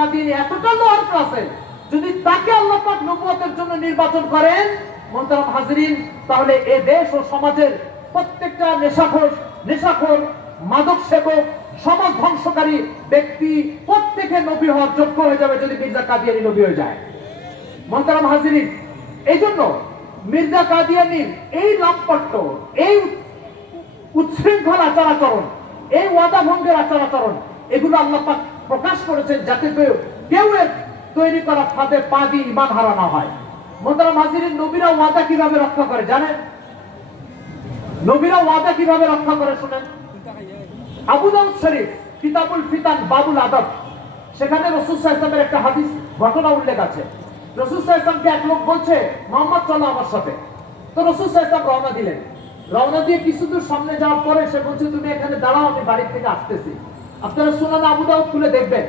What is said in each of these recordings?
কাদিয়ানী এতটা লোয়ার ক্লাসের, যদি তাকে আল্লাহ পাক নবুয়তের জন্য নির্বাচন করেন মোহতারাম হাজরিন, তাহলে এ দেশ ও সমাজের প্রত্যেকটা নেশাখোর, মাদক সেবক, সমাজ ধ্বংসকারী ব্যক্তি প্রত্যেকে নবী হওয়ার যোগ্য হয়ে যাবে যদি মির্জা কাদিয়ানী নবী হয়ে যায়। মোহতারাম হাজরিন, এই জন্য মির্জা কাদিয়ানীর এই লাম্পট্য, এই উচ্ছৃঙ্খল আচার-আচরণ, এই ওয়াদা ভঙ্গের আচার-আচরণ, এগুলো আল্লাহ পাক প্রকাশ করেছেন যাতে কেউ এর তৈরি করা ফাঁদে পা দিয়ে ঈমান হারা না হয়। মোহতারাম হাজরিন, নবীরা ওয়াদা কিভাবে রক্ষা করে জানেন? নবীরা ওয়াদা কিভাবে রক্ষা করে শুনেন। আবু দাউদ শরীফ কিতাবুল ফিতান বাবুল আদব, সেখানে রাসূল সাল্লাল্লাহু আলাইহি ওয়াসাল্লামের একটা হাদিস ঘটনা উল্লেখ আছে। রাসূল সাল্লাল্লাহু আলাইহি ওয়াসাল্লামকে এক লোক বলছে, মুহাম্মদ চলো আমার সাথে। তো রাসূল সাল্লাল্লাহু আলাইহি ওয়াসাল্লাম রওনা দিলেন। রওনা দিয়ে কিছু দূর সামনে যাওয়ার পরে সে বলছে, তুমি এখানে দাঁড়াও, আমি বাড়ি থেকে আসতেছি। আপনারা সুনান আবু দাউদ খুলে দেখবেন,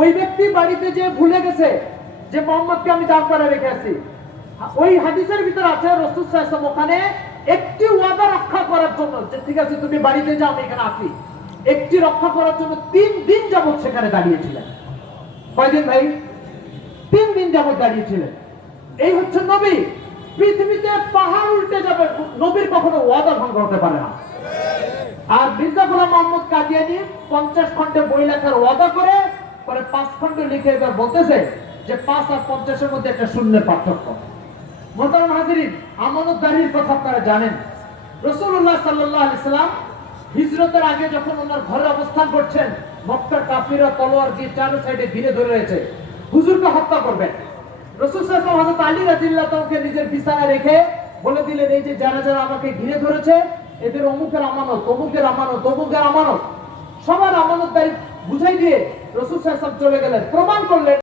ওই ব্যক্তি বাড়িতে যে ভুলে গেছে যে মুহাম্মদকে আমি দাঁড় করে রেখে আছি। ওই হাদিসের ভিতরে আছে রাসূল সাল্লাল্লাহু আলাইহি ওয়াসাল্লাম ওখানে একটি ওয়াদা রক্ষা করার জন্য, যে ঠিক আছে তুমি বাড়িতে যাও, আমি এখানে আসি, একটি রক্ষা করার জন্য 3 দিন যাবত সেখানে দাঁড়িয়েছিলেন। কয়দিন ভাই? 3 দিন যাবত দাঁড়িয়েছিলেন। এই হচ্ছে নবী। পৃথিবীতে পাহাড় উল্টে যাবে, নবীর কখনো ওয়াদা ভঙ্গ হতে পারে না। আর মির্জা গোলাম মোহাম্মদ কাদিয়ানী 50 খণ্ডে বই লেখার ওয়াদা করে পরে 5 খণ্ড লিখে এবার বলতেছে যে 5 আর 50 এর মধ্যে একটা শূন্যের পার্থক্য। মোহতারাম হাজিরিন, আমানতদারির কথা আপনারা জানেন। রাসূলুল্লাহ সাল্লাল্লাহু আলাইহি সাল্লাম হিজরতের আগে যখন ওনার ঘরে অবস্থান করছেন, মক্কার কাফিররা তলোয়ার দিয়ে চার সাইডে ঘিরে ধরে রয়েছে, হুজুরকে হত্যা করবেন। রাসূল সাল্লাল্লাহু আলাইহি ওয়াসাল্লাম হযরত আলী রাদিয়াল্লাহু তাআলাকে নিজের বিছানায় রেখে বলে দিলেন, এই যে যারা যারা আমাকে ঘিরে ধরেছে এদের অমুকের আমানত, অমুকের আমানত, অমুকের আমানত, সবার আমানতদারি বুঝাই দিয়ে রাসূল সাল্লাল্লাহু আলাইহি ওয়াসাল্লাম চলে গেলেন। প্রমাণ করলেন